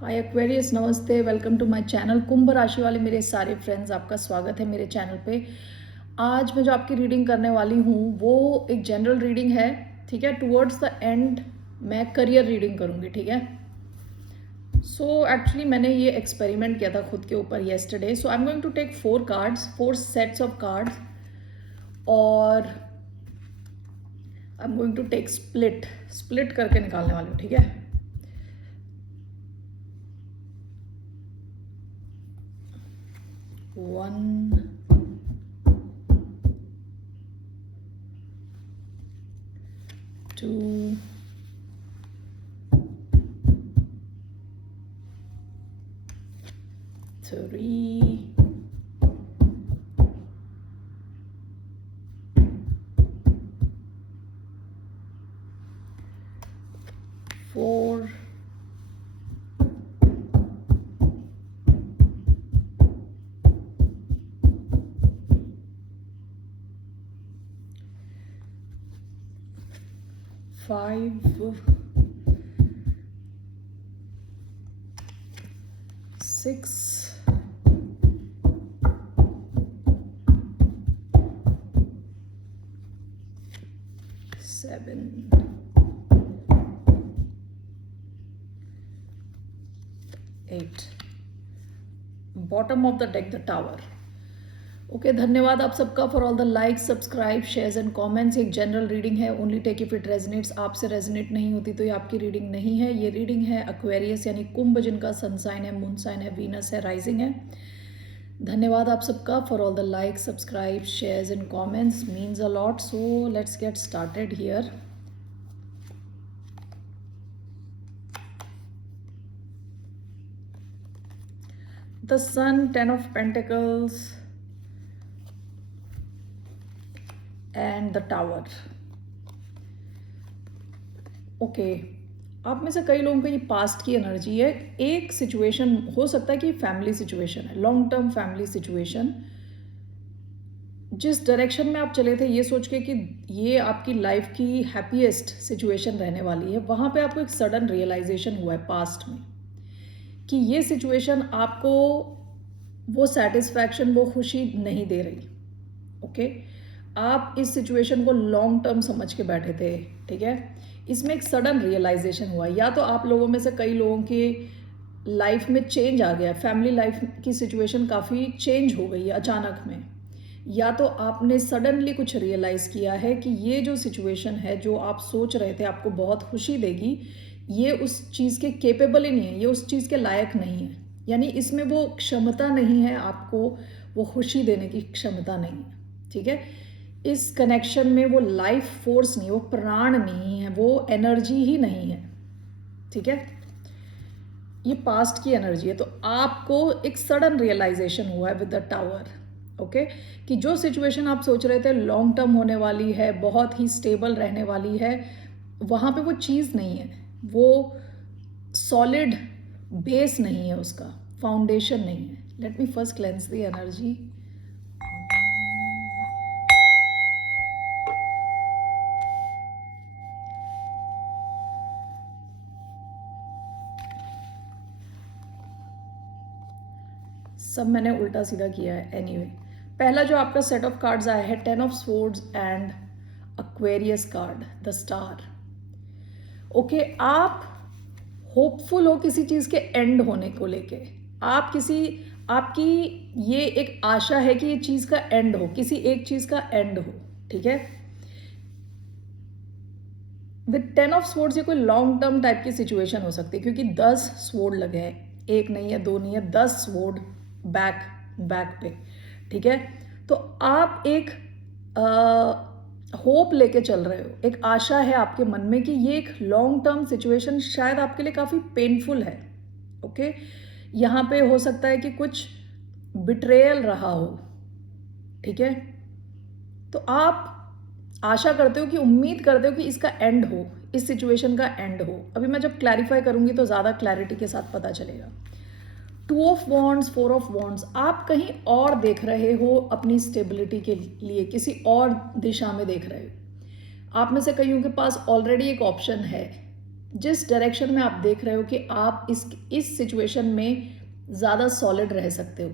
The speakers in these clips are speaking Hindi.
हाय एक्वेरियस, नमस्ते, वेलकम टू माय चैनल। कुंभ राशि वाले मेरे सारे फ्रेंड्स, आपका स्वागत है मेरे चैनल पे। आज मैं जो आपकी रीडिंग करने वाली हूँ वो एक जनरल रीडिंग है, ठीक है। टुवर्ड्स द एंड मैं करियर रीडिंग करूँगी, ठीक है। सो एक्चुअली मैंने ये एक्सपेरिमेंट किया था खुद के ऊपर yesterday. So I am going to take 4 cards, 4 sets of cards, और I am going to take split करके निकालने वाली हूँ, ठीक है। 1, 2, 3, 4, 5, 6, 7, 8। Bottom of the deck the tower. Okay, धन्यवाद आप सबका for all the likes, subscribe, shares and comments. एक जनरल रीडिंग है, only take if it resonates. आपसे रेजनेट नहीं होती तो ये आपकी रीडिंग नहीं है। ये रीडिंग है एक्वेरियस यानी कुंभ, जिनका सन साइन है, मून साइन है, वीनस है, राइजिंग है। धन्यवाद आप सबका for all the likes, subscribe, shares and comments, means a lot. So let's get started here. The Sun, 10 of Pentacles and the Tower. Okay, आप में से कई लोगों का ये पास्ट की एनर्जी है। एक सिचुएशन हो सकता है कि फैमिली सिचुएशन है, लॉन्ग टर्म फैमिली सिचुएशन। जिस डायरेक्शन में आप चले थे ये सोच के कि ये आपकी लाइफ की हैप्पीएस्ट सिचुएशन रहने वाली है, वहाँ पे आपको एक सडन रियलाइजेशन हुआ है पास्ट में कि ये सिचुएशन आपको वो सेटिस्फैक्शन, वो खुशी नहीं दे रही। ओके, आप इस सिचुएशन को लॉन्ग टर्म समझ के बैठे थे, ठीक है। इसमें एक सडन रियलाइजेशन हुआ, या तो आप लोगों में से कई लोगों की लाइफ में चेंज आ गया, फैमिली लाइफ की सिचुएशन काफ़ी चेंज हो गई है अचानक में, या तो आपने सडनली कुछ रियलाइज़ किया है कि ये जो सिचुएशन है, जो आप सोच रहे थे आपको बहुत खुशी देगी, ये उस चीज़ के केपेबल ही नहीं है, ये उस चीज़ के लायक नहीं है। यानी इसमें वो क्षमता नहीं है, आपको वो खुशी देने की क्षमता नहीं है, ठीक है। इस कनेक्शन में वो लाइफ फोर्स नहीं, वो प्राण नहीं है, वो एनर्जी ही नहीं है, ठीक है। ये पास्ट की एनर्जी है। तो आपको एक सडन रियलाइजेशन हुआ है विद द टावर, ओके, कि जो सिचुएशन आप सोच रहे थे लॉन्ग टर्म होने वाली है, बहुत ही स्टेबल रहने वाली है, वहाँ पे वो चीज़ नहीं है, वो सॉलिड बेस नहीं है, उसका फाउंडेशन नहीं है। Let me first cleanse the energy. सब मैंने उल्टा सीधा किया है। एनीवे, पहला जो आपका सेट ऑफ कार्ड्स आया है, 10 of swords and Aquarius card, the star. Okay, आप होपफुल हो किसी चीज़ के एंड होने को लेके। आपकी ये एक आशा है कि ये चीज़ का एंड हो, किसी एक चीज़ का एंड हो, ठीक है। विद 10 ऑफ स्वॉर्ड्स ये कोई लॉन्ग टर्म टाइप की सिचुएशन हो सकती है, क्योंकि 10 स्वॉर्ड लगे हैं, एक नहीं है, दो नहीं है, 10 स्वॉर्ड बैक बैक पे, ठीक है। तो आप एक होप लेके चल रहे हो, एक आशा है आपके मन में कि ये एक लॉन्ग टर्म सिचुएशन शायद आपके लिए काफ़ी पेनफुल है, ओके। यहाँ पे हो सकता है कि कुछ बिट्रेयल रहा हो, ठीक है। तो आप आशा करते हो, कि उम्मीद करते हो कि इसका एंड हो, इस सिचुएशन का एंड हो। अभी मैं जब क्लैरिफाई करूंगी तो ज़्यादा क्लैरिटी के साथ पता चलेगा। 2 ऑफ वॉन्ड्स, 4 ऑफ वॉन्ड्स, आप कहीं और देख रहे हो अपनी स्टेबिलिटी के लिए, किसी और दिशा में देख रहे हो। आप में से कईयों के पास ऑलरेडी एक ऑप्शन है, जिस डायरेक्शन में आप देख रहे हो कि आप इस सिचुएशन में ज़्यादा सॉलिड रह सकते हो,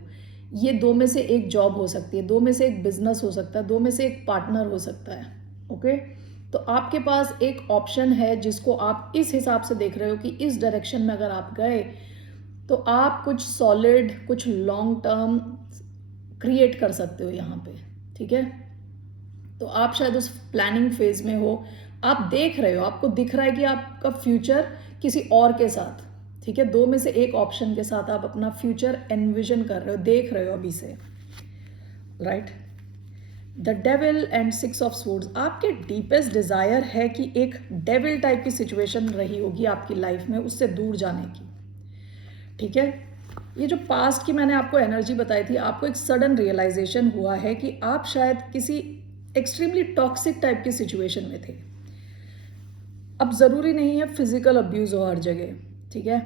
ये दो में से एक जॉब हो सकती है, दो में से एक बिजनेस हो सकता है, दो में से एक पार्टनर हो सकता है। ओके, तो आपके पास एक ऑप्शन है जिसको आप इस हिसाब से देख रहे हो कि इस डायरेक्शन में अगर आप गए तो आप कुछ सॉलिड, कुछ लॉन्ग टर्म क्रिएट कर सकते हो यहाँ पे। ठीक है, तो आप शायद उस प्लानिंग फेज में हो, आप देख रहे हो, आपको दिख रहा है कि आपका फ्यूचर किसी और के साथ, ठीक है, दो में से एक ऑप्शन के साथ आप अपना फ्यूचर एनविजन कर रहे हो, देख रहे हो अभी से, right. The devil and six of swords, आपके डीपेस्ट डिजायर है कि एक डेविल टाइप की सिचुएशन रही होगी आपकी लाइफ में, उससे दूर जाने की। ठीक है, ये जो पास्ट की मैंने आपको एनर्जी बताई थी, आपको एक सडन रियलाइजेशन हुआ है कि आप शायद किसी एक्सट्रीमली टॉक्सिक टाइप की सिचुएशन में थे। अब ज़रूरी नहीं है फिजिकल अब्यूज़ हो हर जगह, ठीक है,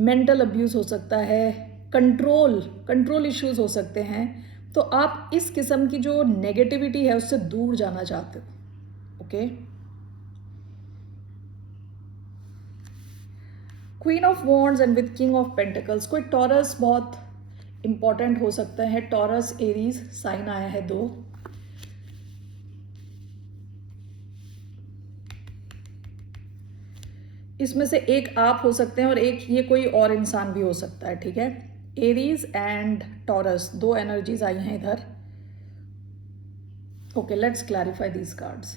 मेंटल अब्यूज़ हो सकता है, कंट्रोल इश्यूज हो सकते हैं। तो आप इस किस्म की जो नेगेटिविटी है उससे दूर जाना चाहते हो। Okay, queen of wands and with king of pentacles, कोई टॉरस बहुत इंपॉर्टेंट हो सकता है, टॉरस एरीज साइन आया है दो। इसमें से एक आप हो सकते हैं और एक ये कोई और इंसान भी हो सकता है। ठीक है, एरीज एंड टॉरस, दो एनर्जीज आई हैं इधर। Okay, let's clarify these cards.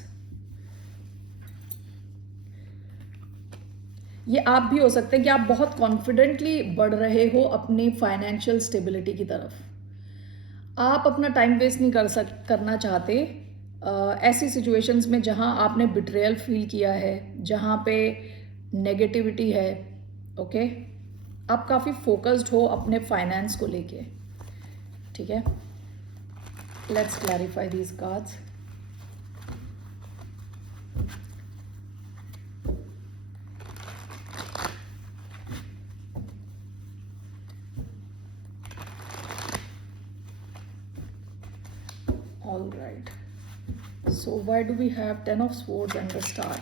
ये आप भी हो सकते हैं कि आप बहुत कॉन्फिडेंटली बढ़ रहे हो अपनी फाइनेंशियल स्टेबिलिटी की तरफ। आप अपना टाइम वेस्ट नहीं करना चाहते ऐसी सिचुएशंस में जहां आपने बिट्रेयल फील किया है, जहां पे नेगेटिविटी है। ओके, आप काफ़ी फोकस्ड हो अपने फाइनेंस को लेके। ठीक है, let's clarify these cards. All right, so why do we have 10 of swords and the star?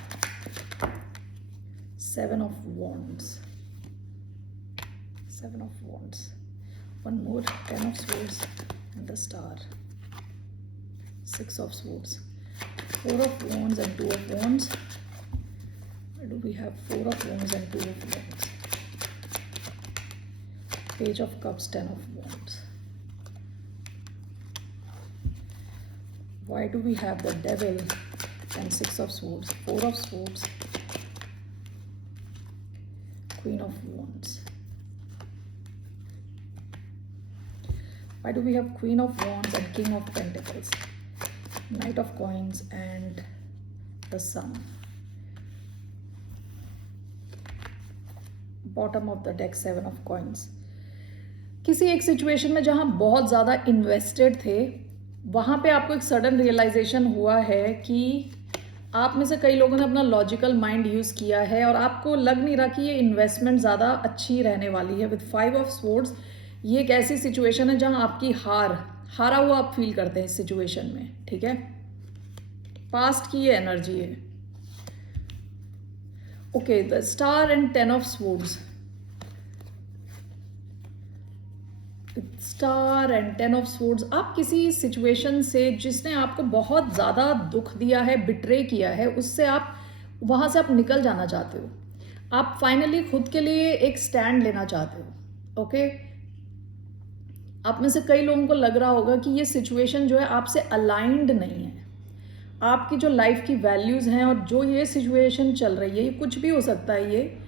7 of wands, 7 of wands, one more, 10 of swords and the star, 6 of swords, 4 of wands and 2 of wands. Why do we have 4 of wands and 2 of wands? Page of cups, 10 of wands. Why do we have the devil and 6 of swords, 4 of swords, queen of wands? Why do we have queen of wands and king of pentacles, knight of coins and the sun? Bottom of the deck, 7 of coins. किसी एक सिचुएशन में जहां बहुत ज़्यादा इन्वेस्टेड थे, वहाँ पे आपको एक सडन रियलाइजेशन हुआ है कि आप में से कई लोगों ने अपना लॉजिकल माइंड यूज़ किया है और आपको लग नहीं रहा कि ये इन्वेस्टमेंट ज़्यादा अच्छी रहने वाली है। विद 5 ऑफ स्वॉर्ड्स, ये एक ऐसी सिचुएशन है जहाँ आपकी हारा हुआ आप फील करते हैं इस सिचुएशन में। ठीक है, पास्ट की ये एनर्जी है। Okay, the star and 10 of swords, star and 10 of swords, आप किसी सिचुएशन से जिसने आपको बहुत ज़्यादा दुख दिया है, बिट्रे किया है, उससे आप वहाँ से आप निकल जाना चाहते हो। आप फाइनली खुद के लिए एक स्टैंड लेना चाहते हो। ओके, आप में से कई लोगों को लग रहा होगा कि ये सिचुएशन जो है आपसे अलाइंड नहीं है, आपकी जो लाइफ की वैल्यूज़ हैं और जो ये सिचुएशन चल रही है, ये कुछ भी हो सकता है।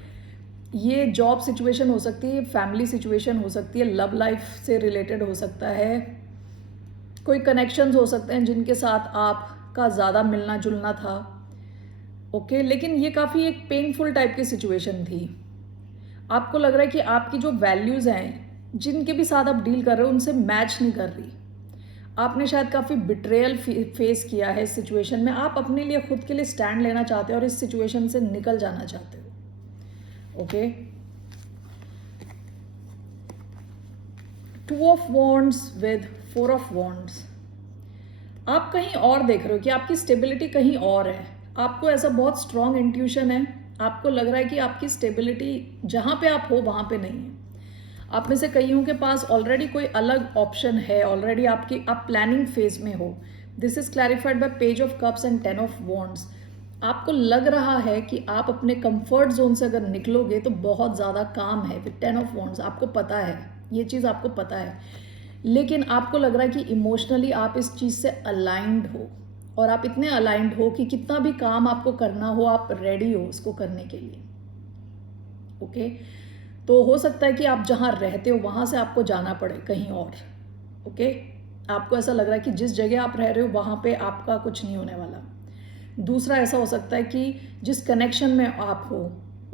ये जॉब सिचुएशन हो सकती है, फैमिली सिचुएशन हो सकती है, लव लाइफ से रिलेटेड हो सकता है, कोई कनेक्शंस हो सकते हैं जिनके साथ आपका ज़्यादा मिलना जुलना था। ओके, लेकिन ये काफ़ी एक पेनफुल टाइप की सिचुएशन थी। आपको लग रहा है कि आपकी जो वैल्यूज़ हैं, जिनके भी साथ आप डील कर रहे हो, उनसे मैच नहीं कर रही। आपने शायद काफ़ी बिट्रेयल फेस किया है इस सिचुएशन में। आप अपने लिए खुद के लिए स्टैंड लेना चाहते हो और इस सिचुएशन से निकल जाना चाहते हो। Okay, 2 of wands with 4 of wands, आप कहीं और देख रहे हो कि आपकी स्टेबिलिटी कहीं और है। आपको ऐसा बहुत स्ट्रॉन्ग इंट्यूशन है आपको लग रहा है कि आपकी स्टेबिलिटी जहाँ पे आप हो वहाँ पे नहीं है। आप में से कईयों के पास ऑलरेडी कोई अलग ऑप्शन है, ऑलरेडी आप प्लानिंग फेज में हो। This is clarified bye page of cups and 10 of wands. आपको लग रहा है कि आप अपने कंफर्ट जोन से अगर निकलोगे तो बहुत ज़्यादा काम है। विद 10 ऑफ वॉन्ड्स आपको पता है, ये चीज़ आपको पता है, लेकिन आपको लग रहा है कि इमोशनली आप इस चीज़ से अलाइंड हो, और आप इतने अलाइंड हो कि कितना भी काम आपको करना हो आप रेडी हो उसको करने के लिए। ओके, तो हो सकता है कि आप जहाँ रहते हो वहाँ से आपको जाना पड़े कहीं और। ओके, आपको ऐसा लग रहा है कि जिस जगह आप रह रहे हो वहाँ पे आपका कुछ नहीं होने वाला। दूसरा ऐसा हो सकता है कि जिस कनेक्शन में आप हो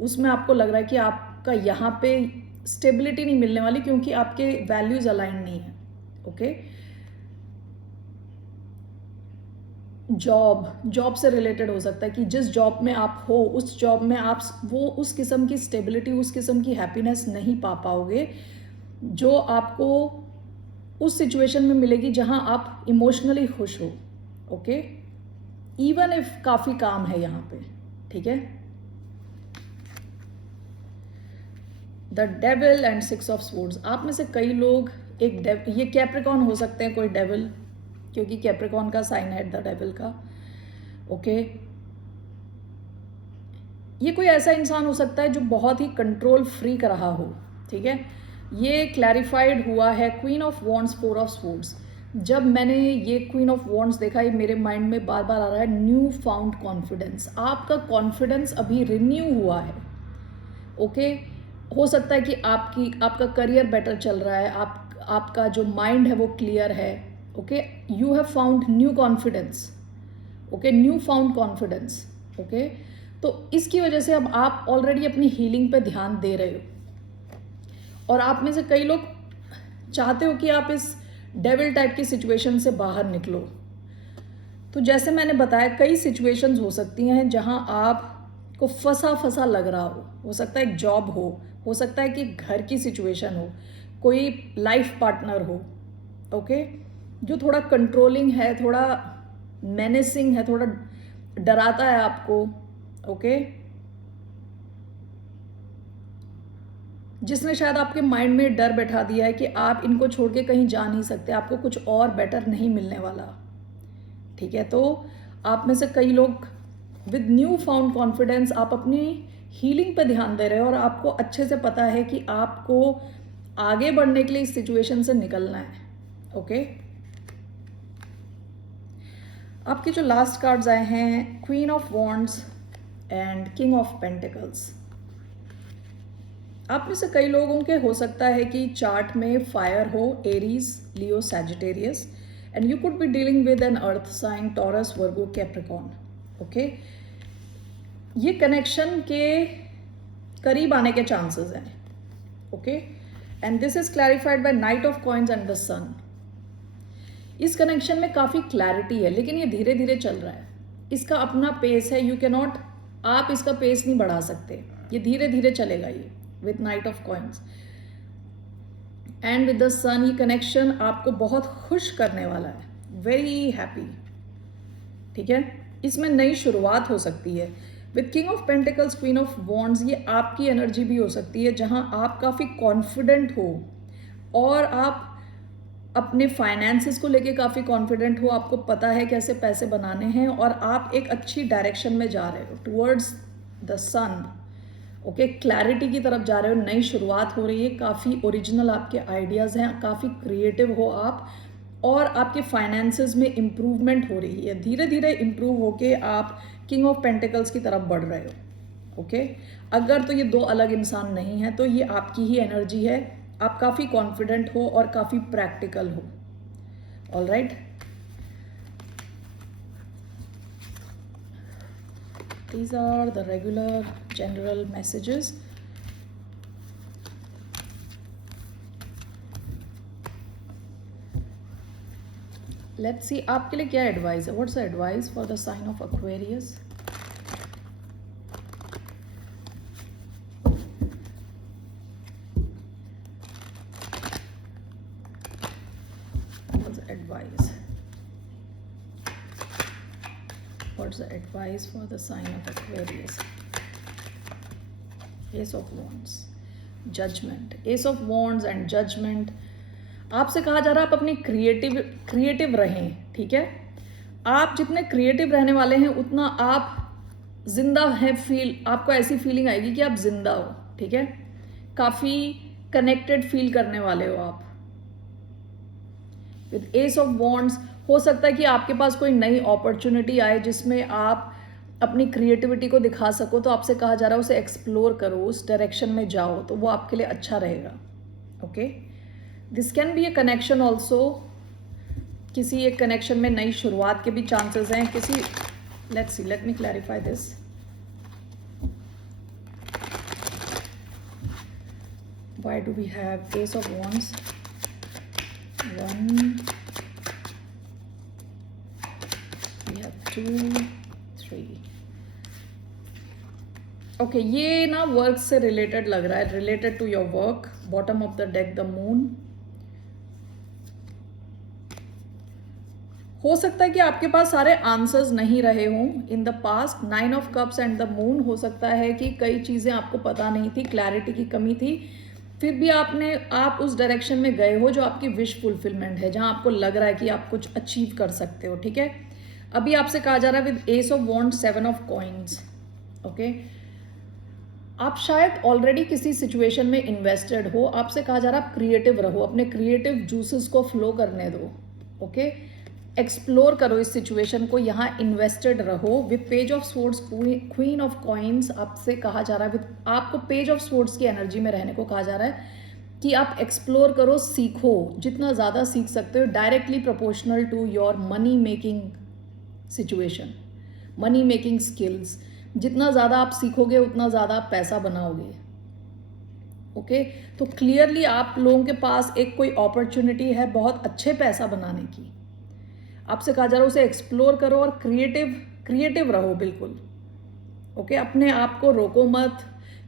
उसमें आपको लग रहा है कि आपका यहाँ पे स्टेबिलिटी नहीं मिलने वाली क्योंकि आपके वैल्यूज अलाइन नहीं है। ओके, जॉब से रिलेटेड हो सकता है कि जिस जॉब में आप हो उस जॉब में आप वो उस किस्म की स्टेबिलिटी, उस किस्म की हैप्पीनेस नहीं पा पाओगे जो आपको उस सिचुएशन में मिलेगी जहां आप इमोशनली खुश हो। ओके, इवन इफ काफ़ी काम है यहाँ पे। ठीक है, the devil and 6 of swords. आप में से कई लोग ये कैप्रिकॉन हो सकते हैं, कोई डेविल, क्योंकि कैप्रिकॉन का साइन है द डेविल का। ओके, ये कोई ऐसा इंसान हो सकता है जो बहुत ही कंट्रोल फ्रीक रहा हो। ठीक है, ये क्लैरिफाइड हुआ है queen of wands 4 of swords. जब मैंने ये क्वीन ऑफ वॉन्ड्स देखा, ये मेरे माइंड में बार बार आ रहा है न्यू फाउंड कॉन्फिडेंस। आपका कॉन्फिडेंस अभी रिन्यू हुआ है। ओके, हो सकता है कि आपका करियर बेटर चल रहा है, आपका जो माइंड है वो क्लियर है। Okay, you have found new confidence. Okay, new found confidence. Okay, तो इसकी वजह से अब आप ऑलरेडी अपनी हीलिंग पे ध्यान दे रहे हो, और आप में से कई लोग चाहते हो कि आप इस डेविल टाइप की सिचुएशन से बाहर निकलो। तो जैसे मैंने बताया, कई सिचुएशंस हो सकती हैं जहां आपको फंसा फंसा लग रहा हो सकता है एक जॉब हो सकता है कि घर की सिचुएशन हो, कोई लाइफ पार्टनर हो। ओके, जो थोड़ा कंट्रोलिंग है, थोड़ा मेनेसिंग है, थोड़ा डराता है आपको। ओके, जिसने शायद आपके माइंड में डर बैठा दिया है कि आप इनको छोड़ के कहीं जा नहीं सकते, आपको कुछ और बेटर नहीं मिलने वाला। ठीक है, तो आप में से कई लोग विद न्यू फाउंड कॉन्फिडेंस आप अपनी हीलिंग पे ध्यान दे रहे हो, और आपको अच्छे से पता है कि आपको आगे बढ़ने के लिए इस सिचुएशन से निकलना है। ओके, आपके जो लास्ट कार्ड्स आए हैं, queen of wands and king of pentacles. आप में से कई लोगों के हो सकता है कि चार्ट में फायर हो, Aries, Leo, Sagittarius, and you could be dealing with an earth sign, Taurus, Virgo, Capricorn. Okay, ये कनेक्शन के करीब आने के चांसेस हैं। Okay, and this is clarified by knight of coins and the sun. इस कनेक्शन में काफ़ी क्लैरिटी है, लेकिन ये धीरे धीरे चल रहा है, इसका अपना पेस है। यू कैन नॉट, आप इसका पेस नहीं बढ़ा सकते, ये धीरे धीरे चलेगा। ये with knight of coins and with the sun, ये कनेक्शन आपको बहुत खुश करने वाला है, वेरी हैप्पी। ठीक है, इसमें नई शुरुआत हो सकती है। With king of pentacles, queen of wands, ये आपकी एनर्जी भी हो सकती है जहां आप काफ़ी कॉन्फिडेंट हो, और आप अपने फाइनेंसेस को लेके काफ़ी कॉन्फिडेंट हो, आपको पता है कैसे पैसे बनाने हैं, और आप एक अच्छी डायरेक्शन में जा रहे हो towards the sun. Okay, clarity की तरफ जा रहे हो, नई शुरुआत हो रही है, काफ़ी ओरिजिनल आपके आइडियाज़ हैं, काफ़ी क्रिएटिव हो आप, और आपके फाइनेंसेस में इम्प्रूवमेंट हो रही है। धीरे धीरे इम्प्रूव होके आप किंग ऑफ पेंटिकल्स की तरफ बढ़ रहे हो। ओके, अगर तो ये दो अलग इंसान नहीं है तो ये आपकी ही एनर्जी है। आप काफ़ी कॉन्फिडेंट हो और काफ़ी प्रैक्टिकल हो। All right, these are the regular general messages. Let's see आपके लिए क्या एडवाइस है. What's the advice for the sign of Aquarius? What's the advice? What's the advice for the sign of Aquarius? Ace of wands, judgment, ace of wands and judgment. आपसे कहा जा रहा है आप अपनी क्रिएटिव रहें, ठीक है। आप जितने क्रिएटिव रहने वाले हैं उतना आप जिंदा है, आपको ऐसी फीलिंग आएगी कि आप जिंदा हो, ठीक है। काफी कनेक्टेड फील करने वाले हो आप। विद एस ऑफ वॉन्ड्स हो सकता है कि आपके पास कोई नई अपॉर्चुनिटी आए जिसमें आप अपनी क्रिएटिविटी को दिखा सको, तो आपसे कहा जा रहा है उसे एक्सप्लोर करो, उस डायरेक्शन में जाओ, तो वो आपके लिए अच्छा रहेगा। Okay, this can be A connection also, किसी एक कनेक्शन में नई शुरुआत के भी चांसेस हैं। किसी, let's see, let me clarify this. Why do we have Ace of Wands? 1, we have 2, 3. Okay, ये ना वर्क से रिलेटेड लग रहा है, related to your work. Bottom of the deck, the moon. हो सकता है कि आपके पास सारे आंसर्स नहीं रहे हों in the past. 9 of cups and the moon, हो सकता है कि कई चीज़ें आपको पता नहीं थी, क्लैरिटी की कमी थी, फिर भी आप उस डायरेक्शन में गए हो जो आपकी विश फुलफिलमेंट है, जहां आपको लग रहा है कि आप कुछ अचीव कर सकते हो, ठीक है। अभी आपसे कहा जा रहा है with ace of wand, 7 of coins. Okay, आप शायद ऑलरेडी किसी सिचुएशन में इन्वेस्टेड हो। आपसे कहा जा रहा है आप क्रिएटिव रहो, अपने क्रिएटिव जूसेस को फ्लो करने दो। ओके, एक्सप्लोर करो इस सिचुएशन को, यहाँ इन्वेस्टेड रहो। With page of swords, queen of coins, आपसे कहा जा रहा है आपको पेज ऑफ स्वॉर्ड्स की एनर्जी में रहने को कहा जा रहा है कि आप एक्सप्लोर करो, सीखो, जितना ज़्यादा सीख सकते हो, directly proportional to your money making situation, money making skills. जितना ज़्यादा आप सीखोगे उतना ज़्यादा आप पैसा बनाओगे। ओके, तो क्लियरली आप लोगों के पास एक कोई अपॉर्चुनिटी है बहुत अच्छे पैसा बनाने की। आपसे कहा जा रहा है उसे एक्सप्लोर करो और क्रिएटिव रहो बिल्कुल। ओके, अपने आप को रोको मत,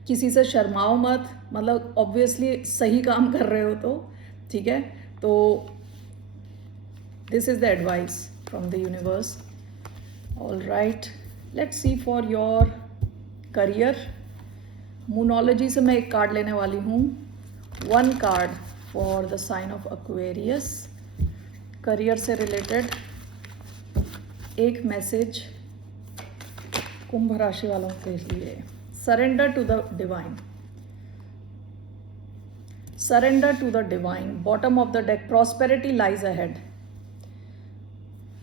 किसी से शर्माओ मत, मतलब ऑब्वियसली सही काम कर रहे हो तो, ठीक है। तो this is the advice from the universe. All right, let's see for your career. Moonology से मैं एक कार्ड लेने वाली हूँ। 1 card for the sign of Aquarius, career से रिलेटेड एक मैसेज कुंभ राशि वालों के लिए। Surrender to the divine, surrender to the divine. Bottom of the deck, prosperity lies ahead.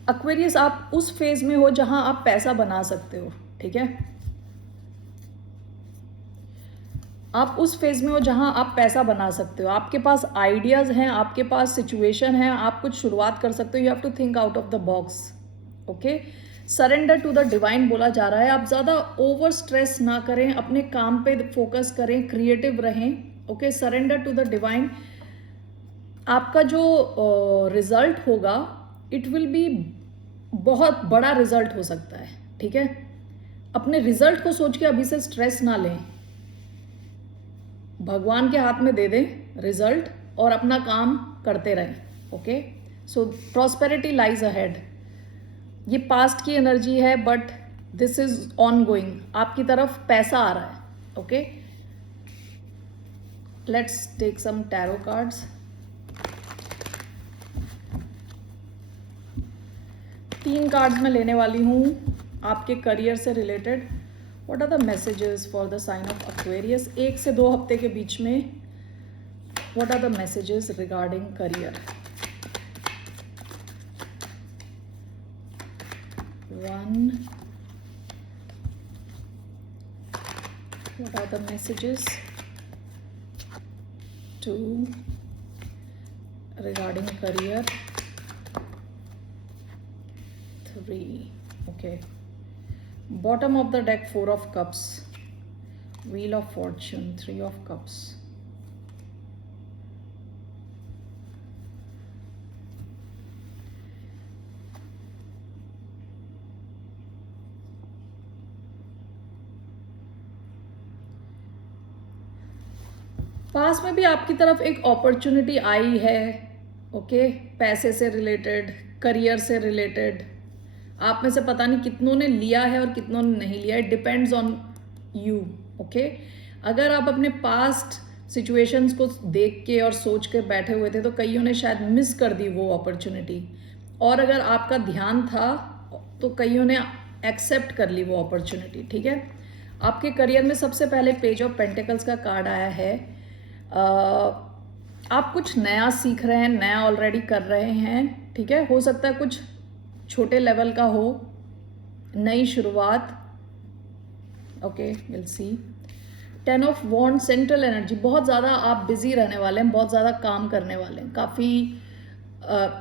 Aquarius, आप उस फेज में हो जहां आप पैसा बना सकते हो, ठीक है। आप उस फेज में हो जहां आप पैसा बना सकते हो, आपके पास आइडियाज हैं, आपके पास सिचुएशन है, आप कुछ शुरुआत कर सकते हो। You have to think out of the box. Okay, surrender to the divine बोला जा रहा है। आप ज़्यादा ओवर स्ट्रेस ना करें, अपने काम पे फोकस करें, क्रिएटिव रहें। Okay, surrender to the divine. आपका जो रिजल्ट होगा, इट विल बी बहुत बड़ा रिजल्ट हो सकता है, ठीक है। अपने रिजल्ट को सोच के अभी से स्ट्रेस ना लें, भगवान के हाथ में दे दें रिजल्ट और अपना काम करते रहें। Okay, so prosperity lies ahead. ये पास्ट की एनर्जी है but this is ongoing, आपकी तरफ पैसा आ रहा है। Okay, let's take some tarot cards. 3 cards मैं लेने वाली हूँ आपके करियर से related. What are the messages for the sign of Aquarius? 1 से 2 हफ्ते के बीच में what are the messages regarding career? 1, what are the messages? 2, regarding career. 3, okay. Bottom of the deck, 4 of cups, wheel of fortune, 3 of cups. पास में भी आपकी तरफ एक अपॉर्चुनिटी आई है। ओके, पैसे से रिलेटेड, करियर से रिलेटेड। आप में से पता नहीं कितनों ने लिया है और कितनों ने नहीं लिया, it depends on you. Okay, अगर आप अपने पास्ट सिचुएशंस को देख के और सोच के बैठे हुए थे तो कईयों ने शायद मिस कर दी वो अपॉर्चुनिटी, और अगर आपका ध्यान था तो कईयों ने एक्सेप्ट कर ली वो अपॉर्चुनिटी। ठीक है, आपके करियर में सबसे पहले पेज ऑफ पेंटिकल्स का कार्ड आया है। आप कुछ नया सीख रहे हैं, नया ऑलरेडी कर रहे हैं। ठीक है, हो सकता है कुछ छोटे लेवल का हो, नई शुरुआत। Okay, will see. 10 of wand, central energy, बहुत ज़्यादा आप बिजी रहने वाले हैं, बहुत ज़्यादा काम करने वाले हैं, काफ़ी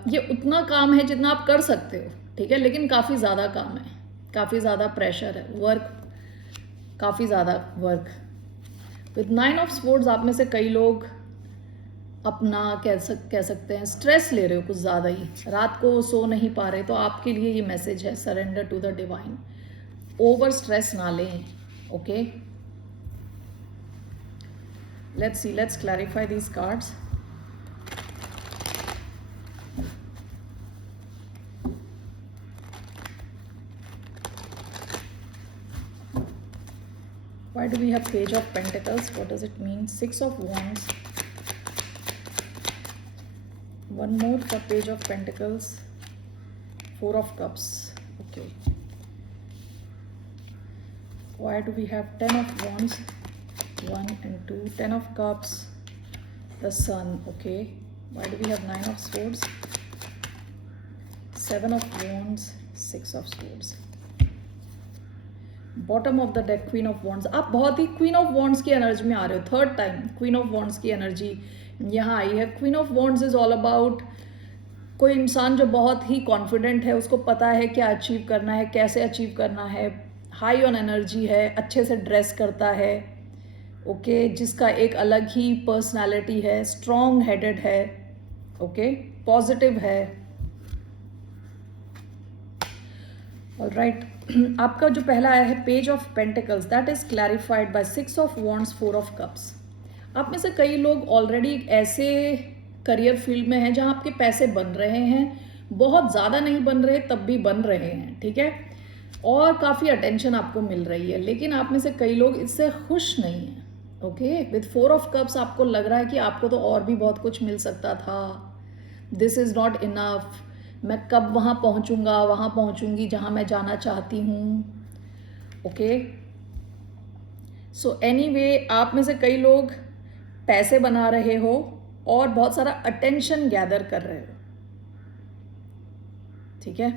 ये उतना काम है जितना आप कर सकते हो। ठीक है, लेकिन काफ़ी ज़्यादा काम है, काफ़ी ज़्यादा प्रेशर है, वर्क, काफ़ी ज़्यादा वर्क। विद 9 ऑफ स्वॉर्ड्स, आप में से कई लोग अपना कह सकते हैं स्ट्रेस ले रहे हो कुछ ज़्यादा ही, रात को सो नहीं पा रहे, तो आपके लिए ये मैसेज है, surrender to the divine. Over stress ना लें। Okay, let's see, let's clarify these cards. Why do we have page of pentacles? What does it mean? 6 of wands, one more for page of pentacles, 4 of cups. Okay, why do we have 10 of wands, 1 and 2, 10 of cups, the sun. Okay, why do we have 9 of swords, 7 of wands, 6 of swords. Bottom of the deck, queen of wands. आप बहुत ही क्वीन ऑफ वॉन्ड्स की एनर्जी में आ रहे हो, third time queen of wands की एनर्जी यहाँ आई है। Queen of wands is all about कोई इंसान जो बहुत ही कॉन्फिडेंट है, उसको पता है क्या अचीव करना है, कैसे अचीव करना है, हाई ऑन एनर्जी है, अच्छे से ड्रेस करता है। ओके, जिसका एक अलग ही पर्सनालिटी है, स्ट्रॉन्ग हेडेड है। ओके, पॉजिटिव है। ऑलराइट, आपका जो पहला आया है page of pentacles, that is clarified by 6 of wands, 4 of cups. आप में से कई लोग ऑलरेडी ऐसे करियर फील्ड में हैं जहां आपके पैसे बन रहे हैं, बहुत ज़्यादा नहीं बन रहे तब भी बन रहे हैं। ठीक है, और काफ़ी अटेंशन आपको मिल रही है, लेकिन आप में से कई लोग इससे खुश नहीं हैं। ओके, विद 4 ऑफ कप्स आपको लग रहा है कि आपको तो और भी बहुत कुछ मिल सकता था, दिस इज़ नॉट इनफ, मैं कब वहाँ पहुँचूँगा, वहाँ पहुँचूँगी जहाँ मैं जाना चाहती हूँ। ओके, सो एनीवे, आप में से कई लोग पैसे बना रहे हो और बहुत सारा अटेंशन गैदर कर रहे हो। ठीक है,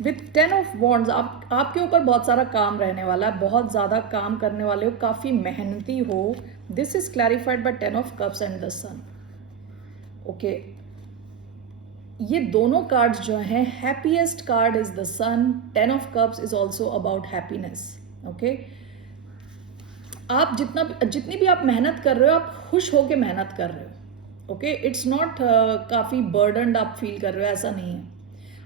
विथ 10 ऑफ वॉन्ड्स, आपके ऊपर बहुत सारा काम रहने वाला है, बहुत ज़्यादा काम करने वाले हो, काफ़ी मेहनती हो। This is clarified by 10 of cups and the sun. Okay, ये दोनों कार्ड्स जो हैं, happiest card is the sun, 10 of cups is also about happiness. Okay, आप जितनी भी आप मेहनत कर रहे हो, आप खुश होके मेहनत कर रहे हो। ओके, इट्स नॉट काफ़ी बर्डनड आप फील कर रहे हो, ऐसा नहीं है।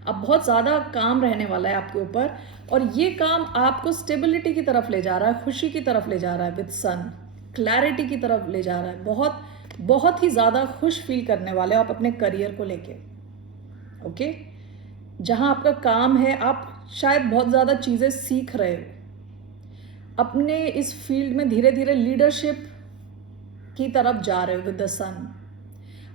अब बहुत ज़्यादा काम रहने वाला है आपके ऊपर, और ये काम आपको स्टेबिलिटी की तरफ ले जा रहा है, खुशी की तरफ ले जा रहा है, विद सन क्लैरिटी की तरफ ले जा रहा है। बहुत बहुत ही ज़्यादा खुश फील करने वाले हो आप अपने करियर को लेके। ओके, जहाँ आपका काम है, आप शायद बहुत ज़्यादा चीज़ें सीख रहे हो अपने इस फील्ड में, धीरे धीरे लीडरशिप की तरफ जा रहे हो विद द सन।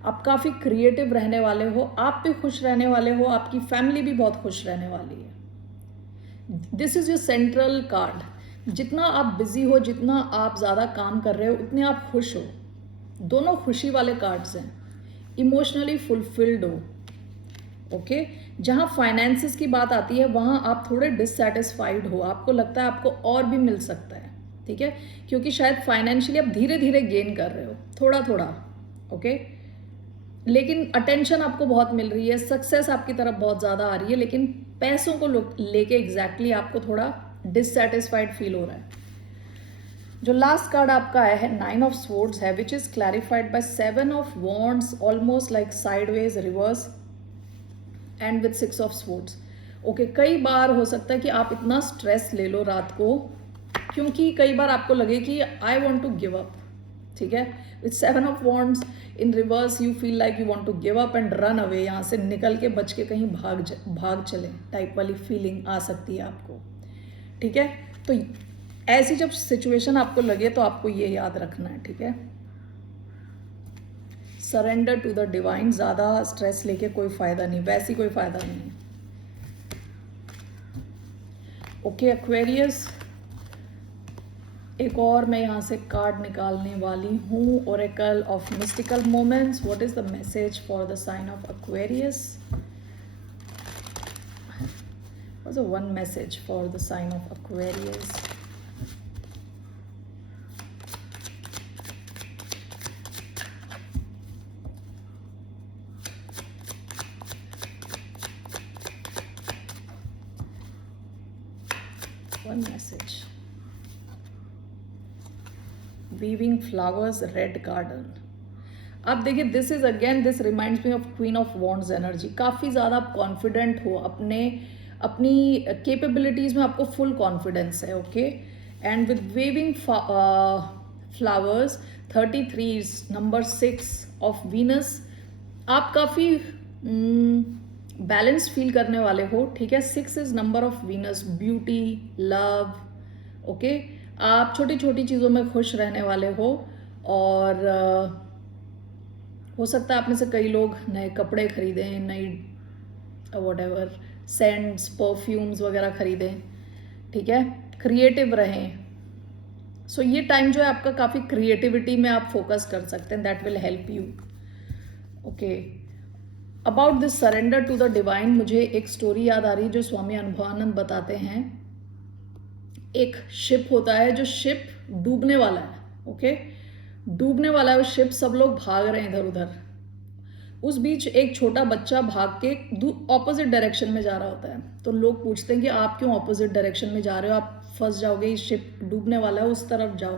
आप काफ़ी क्रिएटिव रहने वाले हो, आप भी खुश रहने वाले हो, आपकी फैमिली भी बहुत खुश रहने वाली है। This is your central card. जितना आप बिजी हो, जितना आप ज़्यादा काम कर रहे हो, उतने आप खुश हो। दोनों खुशी वाले कार्ड्स हैं, इमोशनली फुलफिल्ड हो। ओके, जहाँ फाइनेंसिस की बात आती है, वहाँ आप थोड़े डिससेटिस्फाइड हो, आपको लगता है आपको और भी मिल सकता है। ठीक है, क्योंकि शायद फाइनेंशियली आप धीरे धीरे गेन कर रहे हो, थोड़ा थोड़ा। ओके, लेकिन अटेंशन आपको बहुत मिल रही है, सक्सेस आपकी तरफ बहुत ज़्यादा आ रही है, लेकिन पैसों को लेके एग्जैक्टली आपको थोड़ा डिससेटिस्फाइड फील हो रहा है। जो लास्ट कार्ड आपका आया है 9 ऑफ स्वॉर्ड्स है, which is clarified by 7 of wands, almost like sideways reverse, and with 6 of swords. Okay, कई बार हो सकता है कि आप इतना स्ट्रेस ले लो रात को, क्योंकि कई बार आपको लगे कि I want to give up. ठीक है, with 7 of wands in reverse, you feel like you want to give up and run away, यहाँ से निकल के बच के कहीं भाग चले टाइप वाली फीलिंग आ सकती है आपको। ठीक है, तो ऐसी जब सिचुएशन आपको लगे तो आपको ये याद रखना है, ठीक है। सरेंडर टू द डिवाइन, ज़्यादा स्ट्रेस लेके कोई फ़ायदा नहीं, वैसी कोई फ़ायदा नहीं है। ओके एक्वेरियस, एक और मैं यहाँ से कार्ड निकालने वाली हूँ, oracle of mystical moments. What is the message for the sign of Aquarius? What's the one message for the sign of Aquarius? One message, weaving flowers, red garden. अब देखिए, this is again, this reminds me of queen of wands energy. काफ़ी ज़्यादा आप कॉन्फिडेंट हो, अपनी कैपेबिलिटीज़ में आपको फुल कॉन्फिडेंस है, okay. And with waving flowers, 33 number 6 of Venus, आप काफ़ी बैलेंस फील करने वाले हो, ठीक है। 6 is number of Venus, beauty, love, okay. आप छोटी छोटी चीज़ों में खुश रहने वाले हो, और हो सकता है आप में से कई लोग नए कपड़े खरीदें, नई वॉट एवर सेंट्स, परफ्यूम्स वगैरह खरीदें, ठीक है। क्रिएटिव रहें। सो ये टाइम जो है आपका, काफ़ी क्रिएटिविटी में आप फोकस कर सकते हैं, that will help you, okay. About this surrender to the divine, मुझे एक स्टोरी याद आ रही है जो स्वामी अनुभवानंद बताते हैं। एक शिप होता है, जो शिप डूबने वाला है, ओके, डूबने वाला है वो शिप, सब लोग भाग रहे हैं इधर उधर। उस बीच एक छोटा बच्चा भाग के ऑपोजिट डायरेक्शन में जा रहा होता है। तो लोग पूछते हैं कि आप क्यों ऑपोजिट डायरेक्शन में जा रहे हो, आप फंस जाओगे, इस शिप डूबने वाला है, उस तरफ जाओ।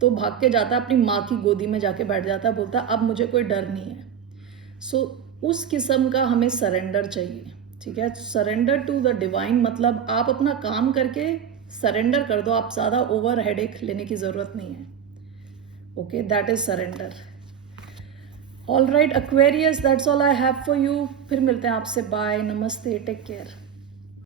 तो भाग के जाता है, अपनी माँ की गोदी में जाके बैठ जाता है, बोलता है अब मुझे कोई डर नहीं है। सो उस किस्म का हमें सरेंडर चाहिए, ठीक है। सरेंडर टू द डिवाइन मतलब आप अपना काम करके सरेंडर कर दो, आप ज़्यादा ओवर हेडेक लेने की ज़रूरत नहीं है, okay. That is surrender. All right Aquarius, that's all I have for you. फिर मिलते हैं आपसे, बाय, नमस्ते, टेक केयर।